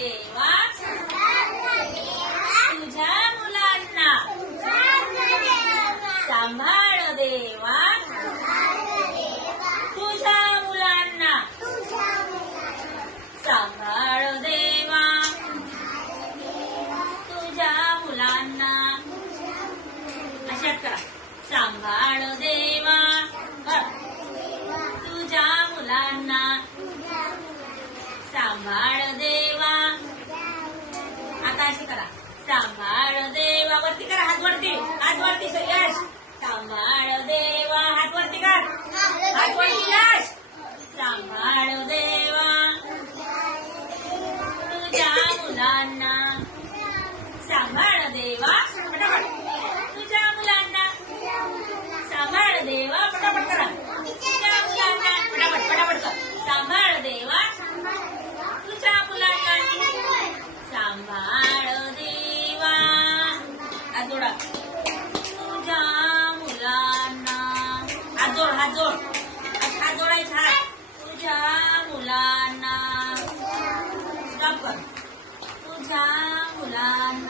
देवा तुझ्या मुलांना सांभाळ देवा तुझ्या मुलांना सांभाळ देवा तुझ्या मुलांना अशात करा सांभाळ देवा तुझ्या मुलांना सांभाळ देवा आता अशी करा सांभाळ देवा वरती करा हात वरती यश सांभाळ देवा हात वरती कर हात वरती यश सांभाळ देवा तुझ्या मुलांना सांभाळ देवा पटापट तुझ्या मुलांना सांभाळ देवा पटापट करा तुझ्या मुलांना पटापट कर सांभाळ देवा तुझ्या मुलांना सांभाळ देवा आजोडा तुझ्या मुलांना हात जोडायचा हात तुझ्या मुलांना स्टॉप कर तुझ्या मुलांना